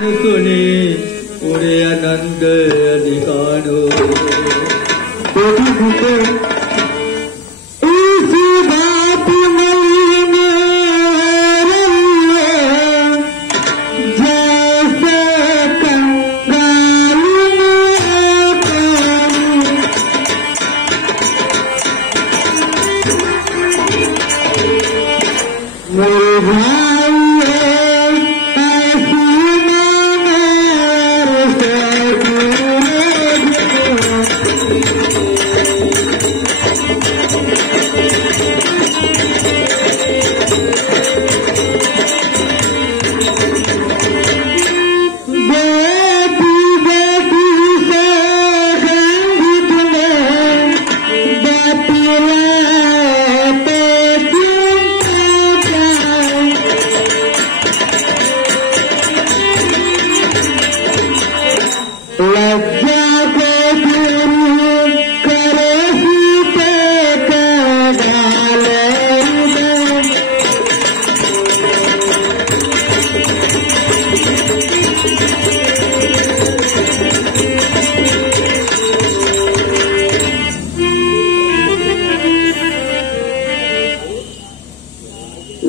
सुने उड़े आनंद अधिकारो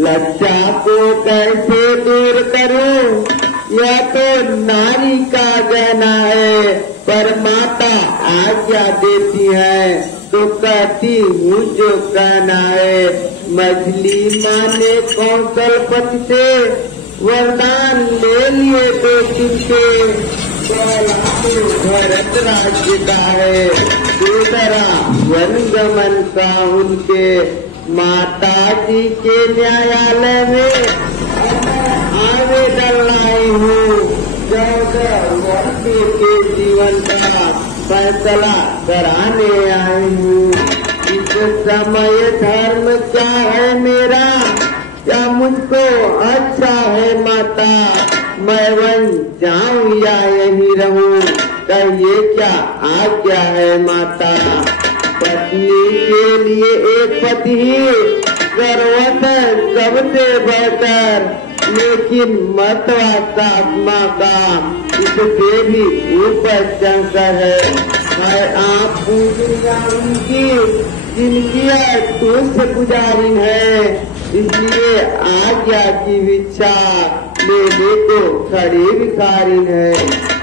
लज्जा को कैसे दूर करूं? यह तो नारी का गहना है, पर माता आज्ञा देती है तो कहती हूँ जो कहना है। मछली माँ ने कौशलपति से वरदान ले लिए तो किनके भरत राज्य का है, दूसरा वनगमन का उनके। माता जी के न्यायालय में आवेदन लाई हूँ, 14 वर्ष के जीवन का फैसला कराने आई हूँ। इस समय धर्म क्या है मेरा, क्या मुझको अच्छा है माता? मैं वन जाऊँ या यहीं रहूँ, कहिए क्या आज्ञा है माता? पत्नी के लिए एक पति ही सर्वोत्तम सबसे बेहतर, लेकिन मतवा आत्मा का इससे भी ऊपर शंकर है। मैं आप पूजिया उनकी जिनकी तुझ पुजारी है, इसलिए आज्ञा की इच्छा लेने को खड़ी भिखारी है।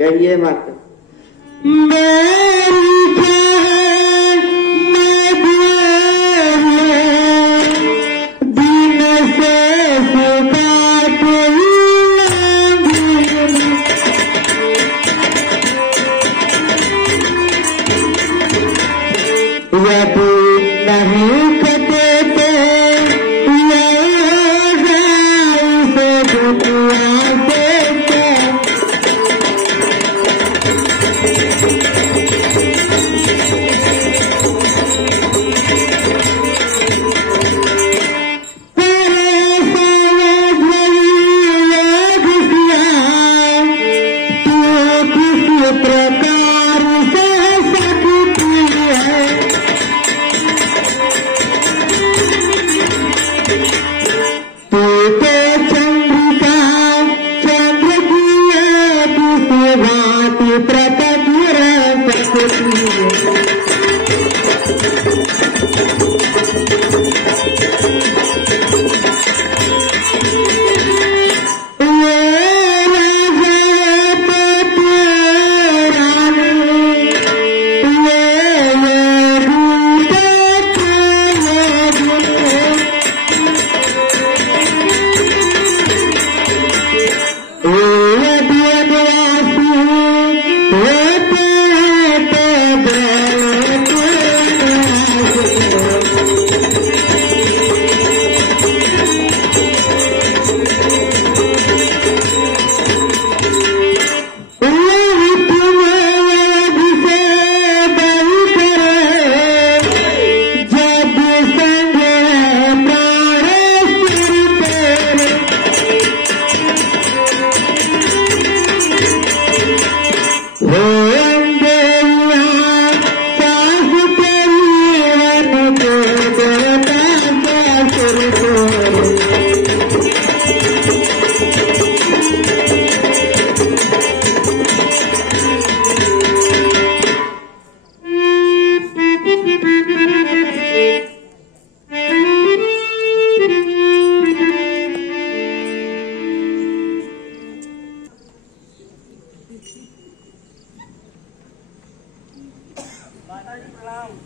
कहिए मत व्रत दूर सकती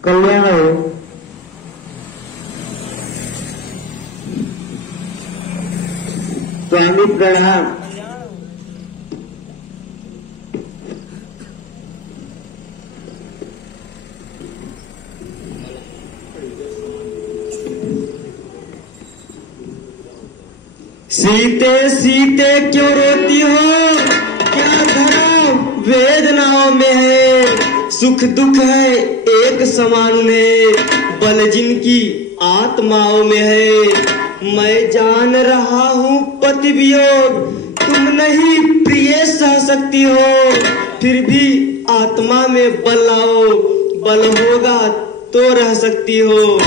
कल्याण हो। स्वामी प्रणाम। सीते सीते क्यों रोती हो, क्या धर्म वेदनाओं में है, सुख दुख है एक समान है, बल जिनकी आत्माओं में है। मैं जान रहा हूँ पति वियोग तुम नहीं प्रिय सह सकती हो, फिर भी आत्मा में बल लाओ, बल होगा तो रह सकती हो।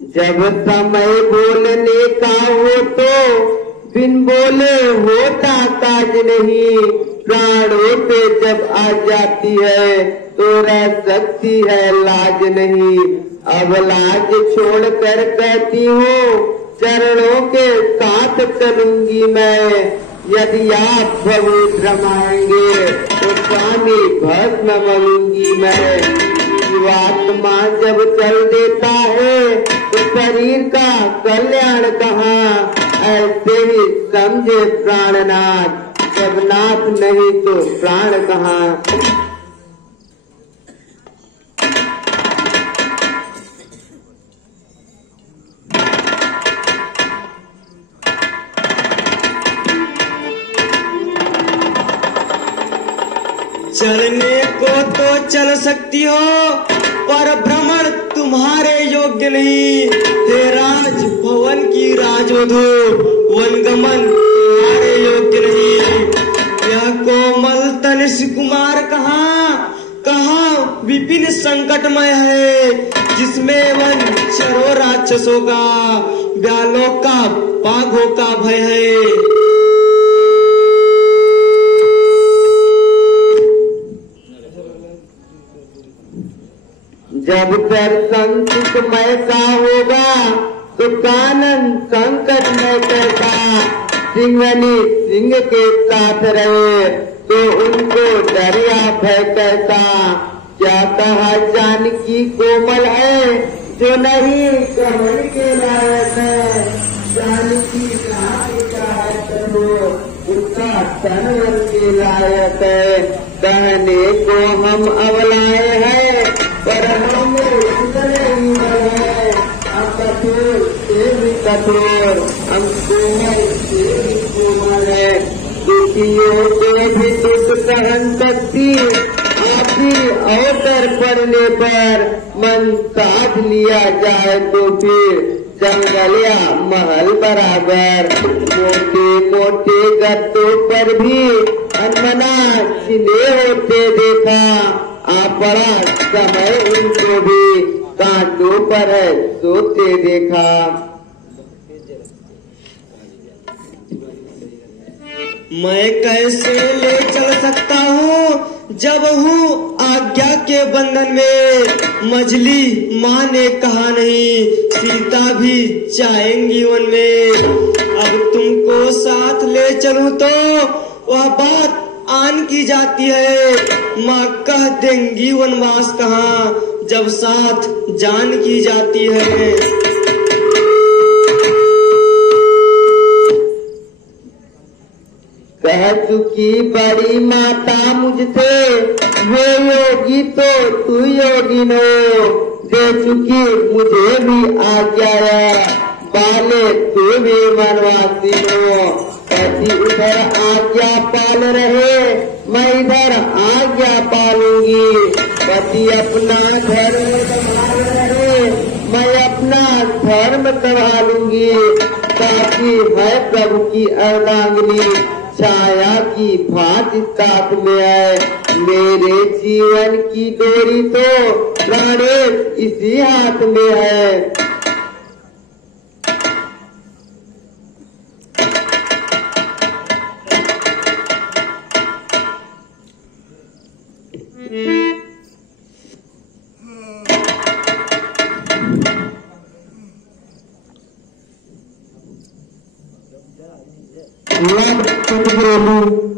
जब समय बोलने का हो तो बिन बोले होता काज नहीं, प्राणों पे जब आ जाती है तो रह सकती है लाज नहीं। अब लाज छोड़कर कहती हूँ चरणों के साथ चलूंगी मैं, यदि आप बहुत रमाएंगे तो स्वामी भस्म मलूंगी मैं। जीवात्मा जब चल देता है तो शरीर का कल्याण कहाँ, ऐसे ही समझे प्राणनाथ, जब नाथ नहीं तो प्राण कहाँ। चलने को तो चल सकती हो पर भ्रमण तुम्हारे योग्य नहीं, हे राज भवन की राजवधू वनगमन तुम्हारे योग्य नहीं। यह कोमल तनिष कुमार कहाँ विपिन संकटमय है, जिसमें वन चरो राक्षसों का व्यालों का बाघों का भय है। जब दर्शन सुखमय का होगा तो कानन संकट में कैसा, सिंहनी सिंह के साथ रहे तो उनको डरिया भय कैसा। क्या कहा जानकी कोमल है जो नहीं कहने के लायक है, जानकी उसका तनवर के लायक है। कहने को हम अवलाए हैं पर हमें नहीं है, हम कठोर से भी कठोर, हम कोमल से भी कोमल है। दुखियों से भी दुख सहन सकती, आपकी अवसर पड़ने पर मन साध लिया जाए तो फिर जंगल या महल बराबर। मोटे मोटे गद्दों पर भी अनमना छिले होते देखा, आ पड़ा समय उनको भी कांटों पर सोते देखा। मैं कैसे ले चल सकता हूँ जब हूँ आज्ञा के बंधन में। मजली माँ ने कहा नहीं, सीता भी जाएंगी वन में। अब तुमको साथ ले चलूं तो वह बात आन की जाती है। माँ कह देंगी वनवास कहाँ, जब साथ जान की जाती है। कह चुकी बड़ी माता मुझसे, वो योगी तो तू योगिन हो। दे चुकी मुझे भी आज्ञा, पाले तू भी वनवासी हो। पति उधर आज्ञा पाल रहे, मैं इधर आज्ञा पालूंगी। पति अपना धर्म संभाल रहे, मैं अपना धर्म संभालूंगी। साथी है प्रभु की अर्धांगिनी, छाया की भांति साथ में है। मेरे जीवन की डोरी तो प्राणेश इसी हाथ में है।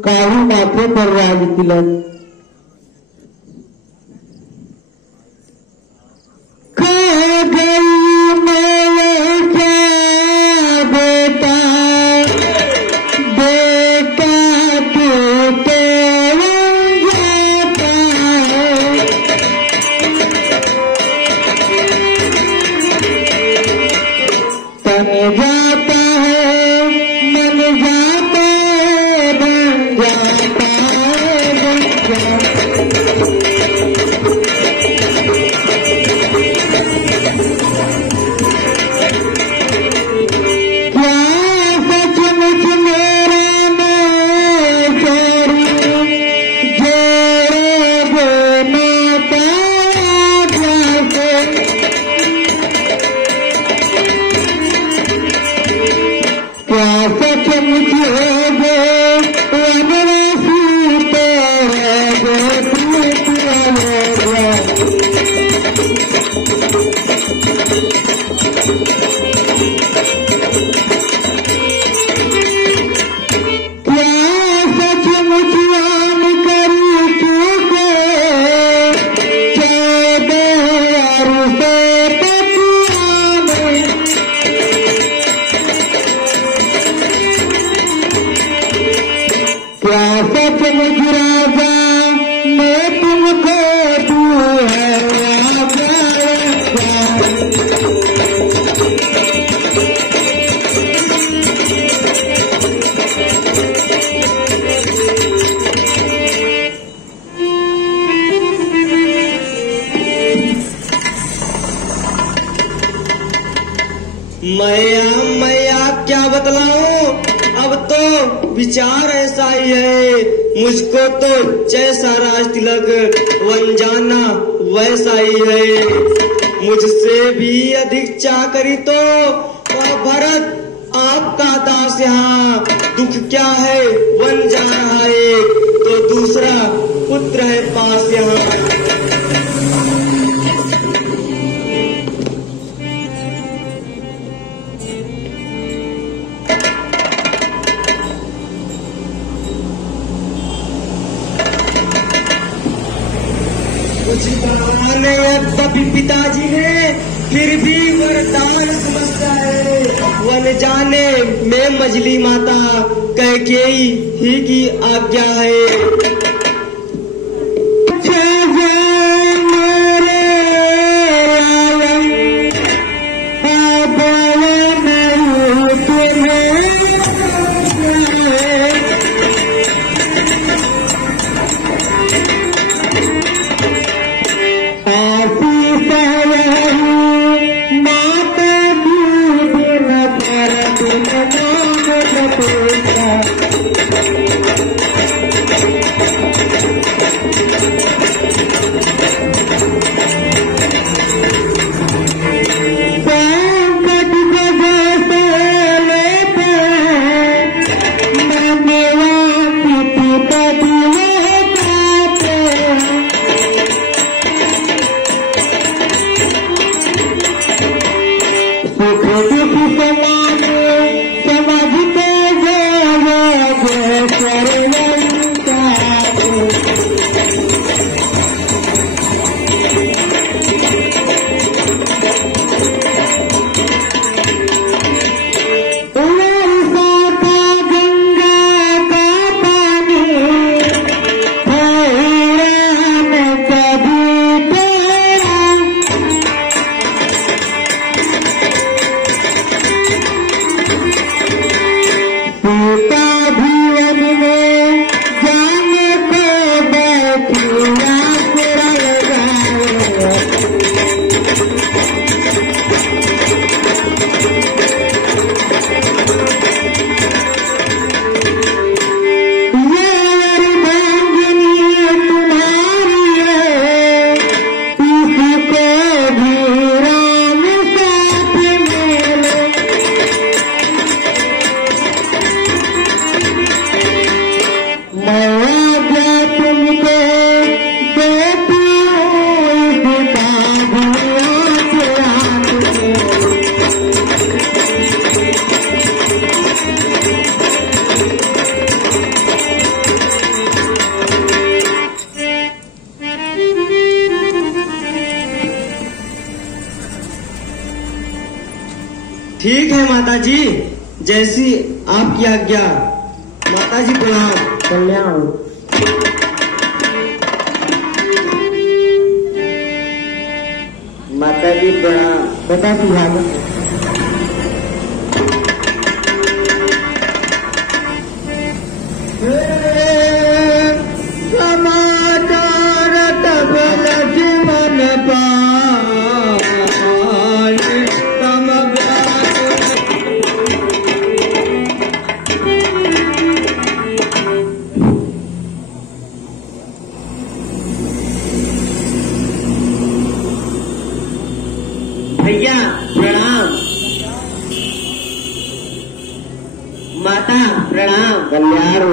काली माथे पर राज तिलक। खा गई मेरे क्या बेटा, बेटा तू तेरा जाता है। तन जाता है, मन जाता है, बन जाता है, बन जाता है। मैं क्या बतलाऊं, अब तो विचार ऐसा ही है। मुझको तो जैसा राज तिलक वन जाना वैसा ही है। मुझसे भी अधिक चाकरी तो वह भरत आपका दास यहाँ। दुख क्या है वन जा रहा है, तो दूसरा पुत्र है पास यहाँ। कभी पिताजी ने फिर भी वरदान समझता है। वन जाने में मजली माता कैकेयी ही की आज्ञा है। मेरा सीता जीवन में जाने को बैठिया ठीक है माता जी, जैसी आपकी आज्ञा। माता जी प्रणाम। कल्याण। माता जी प्रणाम। बेटा सुहागा। समाचार तब लक्ष्मण भैया प्रणाम। माता प्रणाम। कल्याण।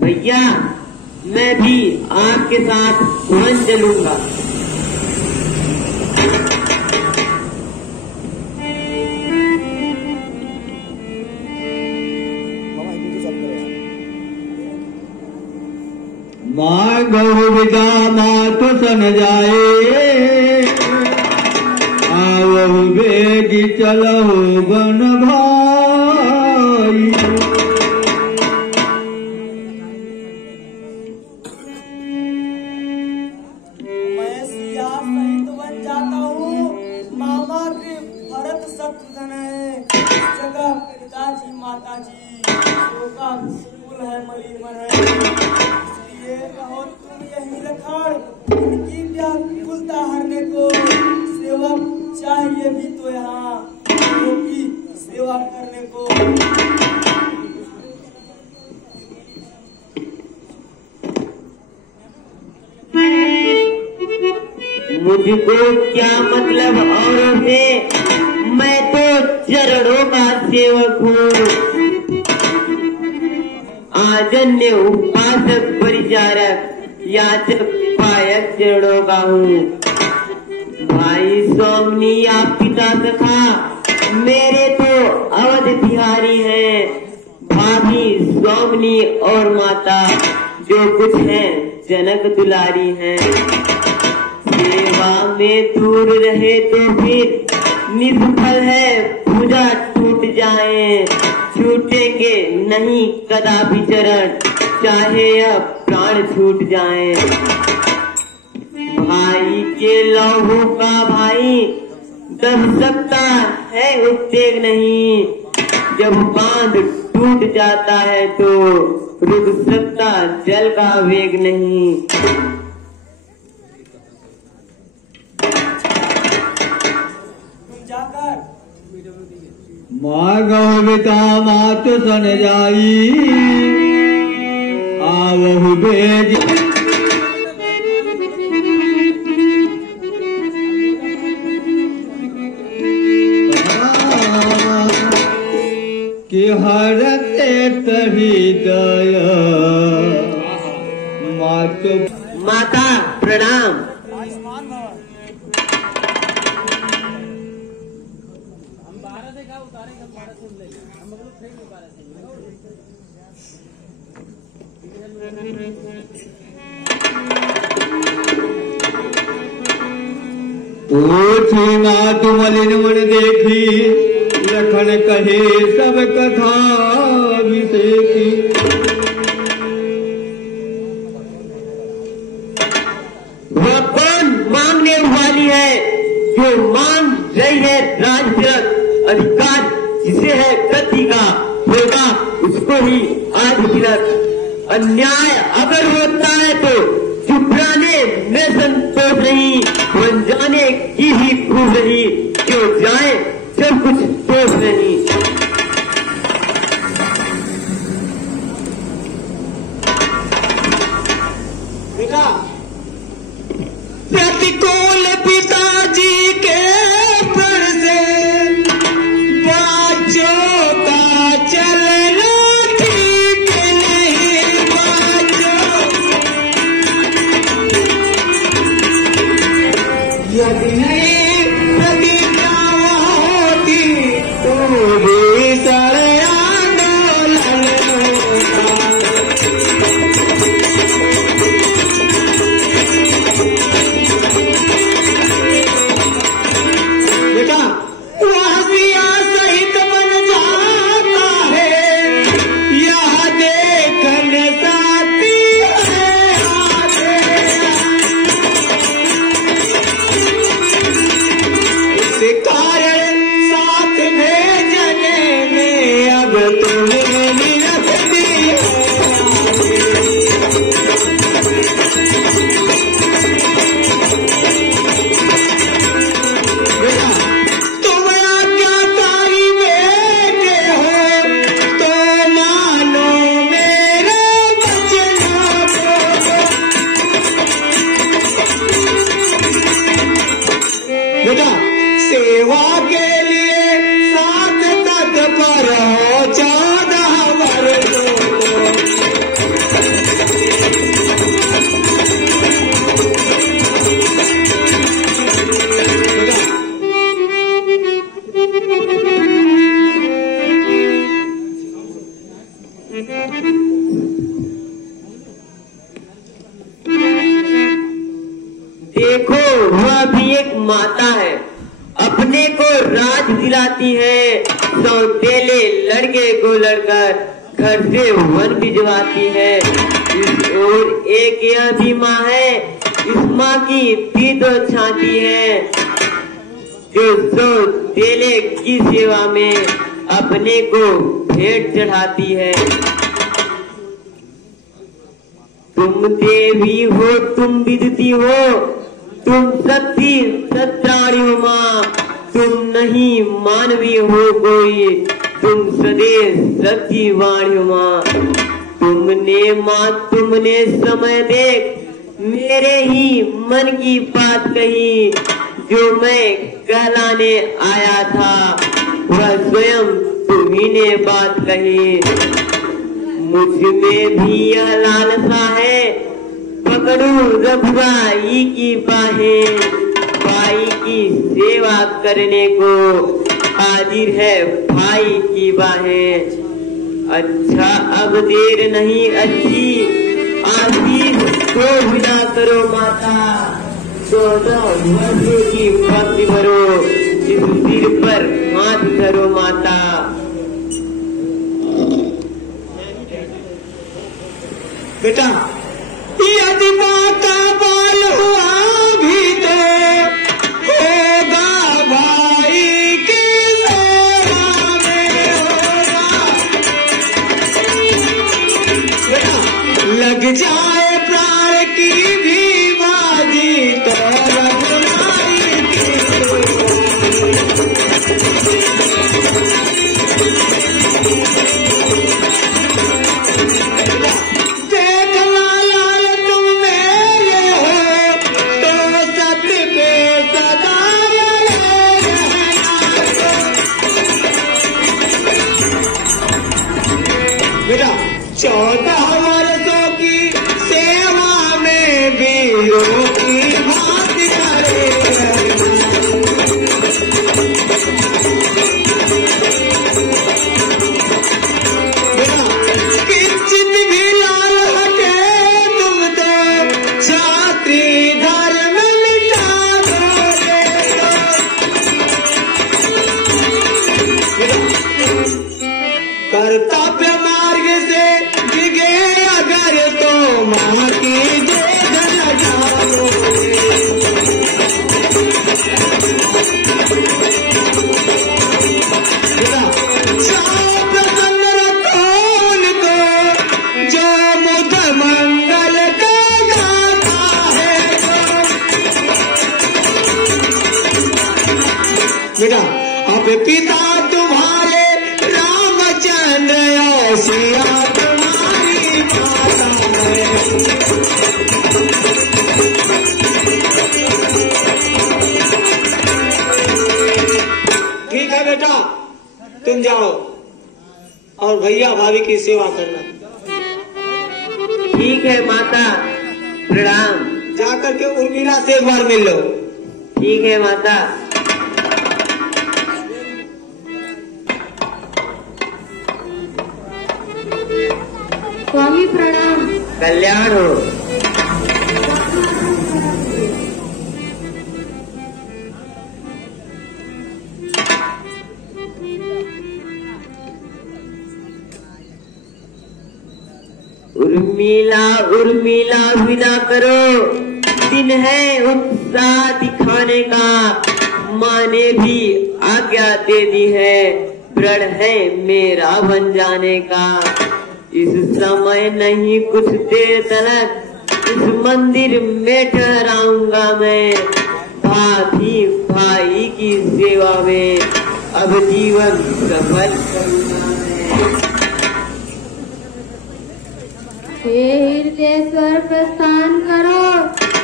भैया मैं भी आपके साथ वन चलूंगा। माँ गौ विदा मात सन जाए, आवहु बेगी चलहु बन भाई। मैं सिया सहित बन जाता हूँ। मामा के भरत शत्रुघ्न है, इस जगह पिताजी माताजी का कुल है, मलिन है। ये कहो तुम यही रखाड़, इनकी व्याकुलता हरने को सेवक चाहिए भी तो यहाँ की सेवा करने को। मुझको क्या मतलब औरों से, मैं तो चरणों का सेवक हूँ। आजन्य उपासक परिचारक याचक पायक चरणों का हूँ। भाई सोमनी या पिता सखा मेरे तो अवध बिहारी हैं। भाभी सोमनी और माता जो कुछ है जनक दुलारी हैं। सेवा में दूर रहे तो फिर निष्फल है पूजा टूट जाए। छूटेंगे नहीं कदापि चरण, चाहे अब प्राण छूट जाए। भाई के लौहों का भाई दब सकता है उद्वेग नहीं। जब बांध टूट जाता है तो रुक सकता जल का वेग नहीं। माँ गौ विदा मात सन जाई, आवहु बेगी कि हरते तही दया। माता प्रणाम। पूछी नाथ मलिन मन देखी, लखन कहे सब कथा विषय वह कौन मांगने वाली है जो मांग रही है राजतिलक अधिकार जिसे है गति का होगा उसको ही आज तिलक। अन्याय अगर होता है तो चुपराने में संतोष नहीं, बन जाने की ही खूब नहीं, क्यों जाए जब कुछ दोष नहीं। प्रतिकूल पिताजी के प्रण से बाजों का चलना ठीक नहीं, बाजों यदि नहीं प्रतिज्ञा होती तो भी सारे आंदोलन होता। सेवा के लिए सात तत्पर हो 14 वर्षों देखो वह भी एक माता है, अपने को राज दिलाती है, सौतेले लड़के को लड़कर घर से वन भिजवाती है। और एक यह भी माँ है, इस माँ की भी तो छाती है जो सौतेले की सेवा में अपने को भेंट चढ़ाती है। तुम देवी हो, तुम विद्युती हो, तुम शक्ति सत्तारी हो माँ, तुम नहीं मानवी हो कोई, तुम सदैव सच्ची वाणी हो माँ। तुमने माँ तुमने समय देख मेरे ही मन की बात कही, जो मैं कहलाने आया था वह स्वयं तुम्ही ने बात कही। मुझ में भी यह लालसा है, पकड़ूं रघुबाई की बाहें, भाई की सेवा करने को हाजिर है भाई की बाहें। अच्छा अब देर नहीं अच्छी, आशीष को विदा करो माता, 14 वर्ष की भक्ति भरो, इस सिर पर हाथ धरो माता। बेटा यदि माता बाल हुआ भी तो होगा भाई की सेवा में होगा। बेटा लग जाए प्राण की भी बाजी तो रघुनाई की बेटा 14 वर्षों की सेवा में वीरों की भांति करे। बेटा किंचित भी लाल हटे तुम तो छात्री धर्म मिटा दोगे। तुम्हारी माता है। ठीक है बेटा, तुम जाओ और भैया भाभी की सेवा करना। ठीक है माता, प्रणाम। जाकर के उर्मिला से एक बार मिल लो। ठीक है माता। स्वामी प्रणाम। कल्याण हो। उर्मिला उर्मिला विदा करो, दिन है उत्साह दिखाने का, माँ ने भी आज्ञा दे दी है, प्रण है मेरा बन जाने का। इस समय नहीं कुछ देर तक इस मंदिर में ठहराऊंगा मैं, भाभी भाई की सेवा में अब जीवन सफल करूंगा मैं। हे हृदयेश्वर प्रस्थान करो,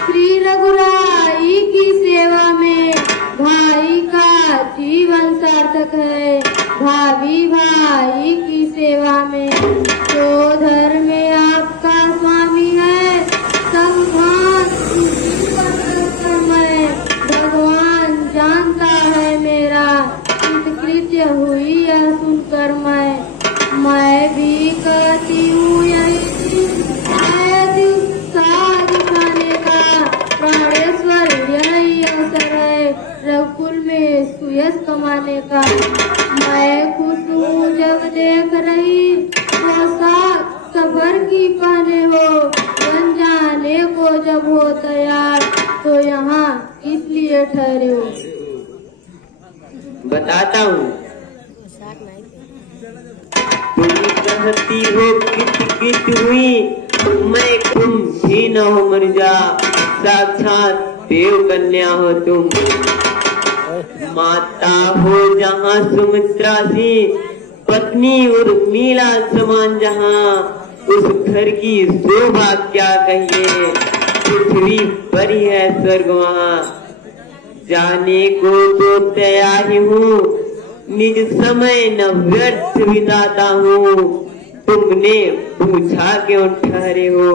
श्री रघुराई की सेवा में, भाई का जीवन सार्थक है, भाभी भाई की सेवा में। जो धर्म में आपका स्वामी है, संभान मैं भगवान जानता है मेरा, कृतकृत्य हुई यह सुनकर मैं भी करती हूँ यही दिखाने का। प्राणेश्वर यही अवसर है रघुकुल में सुयश कमाने का। मैं खुश हूँ जब देख रही पोशाक सफर की पहने हो, बन जाने को जब हो तैयार, तो यहाँ किस लिए ठहरे हो? बताता हूँ। तुम कहती हो कित कित हुई, मैं तुम भी न हो मर जा, साक्षात देव कन्या हो तुम। माता हो जहाँ सुमित्रा सी, पत्नी उर्मिला समान जहाँ, उस घर की शोभा क्या कहिए, पृथ्वी पर ही है स्वर्ग वहाँ। जाने को तो तैयार ही हूँ, निज समय न व्यर्थ बिताता हूँ। तुमने पूछा क्यों ठहरे हो,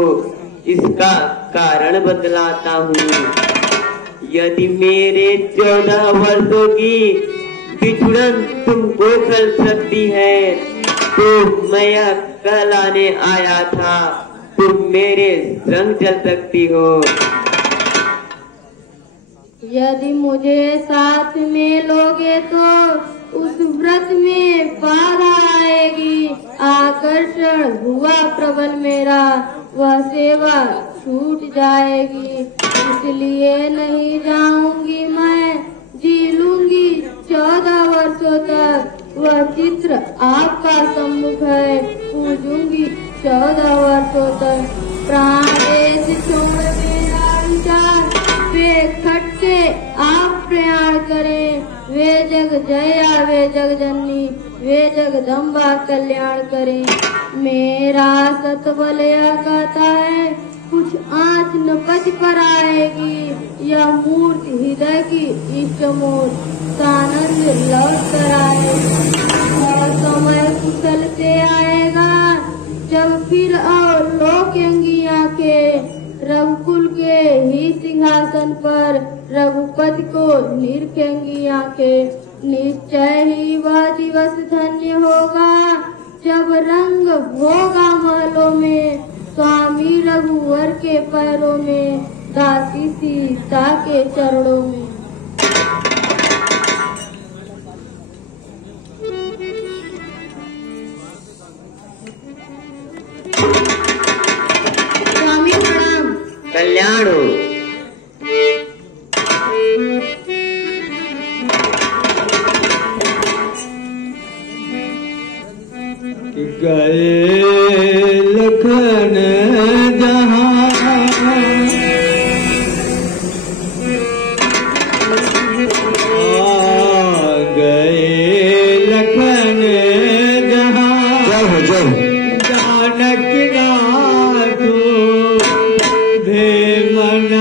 इसका कारण बतलाता हूँ। यदि मेरे 14 वर्षों की बिछुड़न तुमको कर सकती है, तो मैं यह कहलाने आया था, तुम मेरे संग चल सकती हो। यदि मुझे साथ में लोगे तो उस व्रत में बाधा आएगी, आकर्षण हुआ प्रबल मेरा, वह सेवा छूट जाएगी। इसलिए नहीं जाऊंगी मैं, जी लूंगी 14 वर्षों तक, वह चित्र आपका सम्मुख है, पूजूंगी 14 वर्षों तक। प्राणेश छोड़ मेरा विचार, वे खटके आप प्रयाण करें, वे जग जया वे जग जननी, वे जगदम्बा कल्याण करें। मेरा सतबल यह कहता है, कुछ आँच न पच पर आएगी, यह मूर्ति हृदय की इष्ट मूर्ति, सानंद लौट कर आएगी। और समय कुशल से आएगा, जब फिर और लोकेंगी आंखें, रघुकुल के ही सिंहासन पर रघुपति को निरखेंगी आंखें। निश्चय ही वह दिवस धन्य होगा, जब रंग होगा महलों में, स्वामी रघुवर के पैरों में, दासी सीता के चरणों में। स्वामी प्रणाम। कल्याण हो। गए लखन जहाँ, गए लखन जहाँ, मन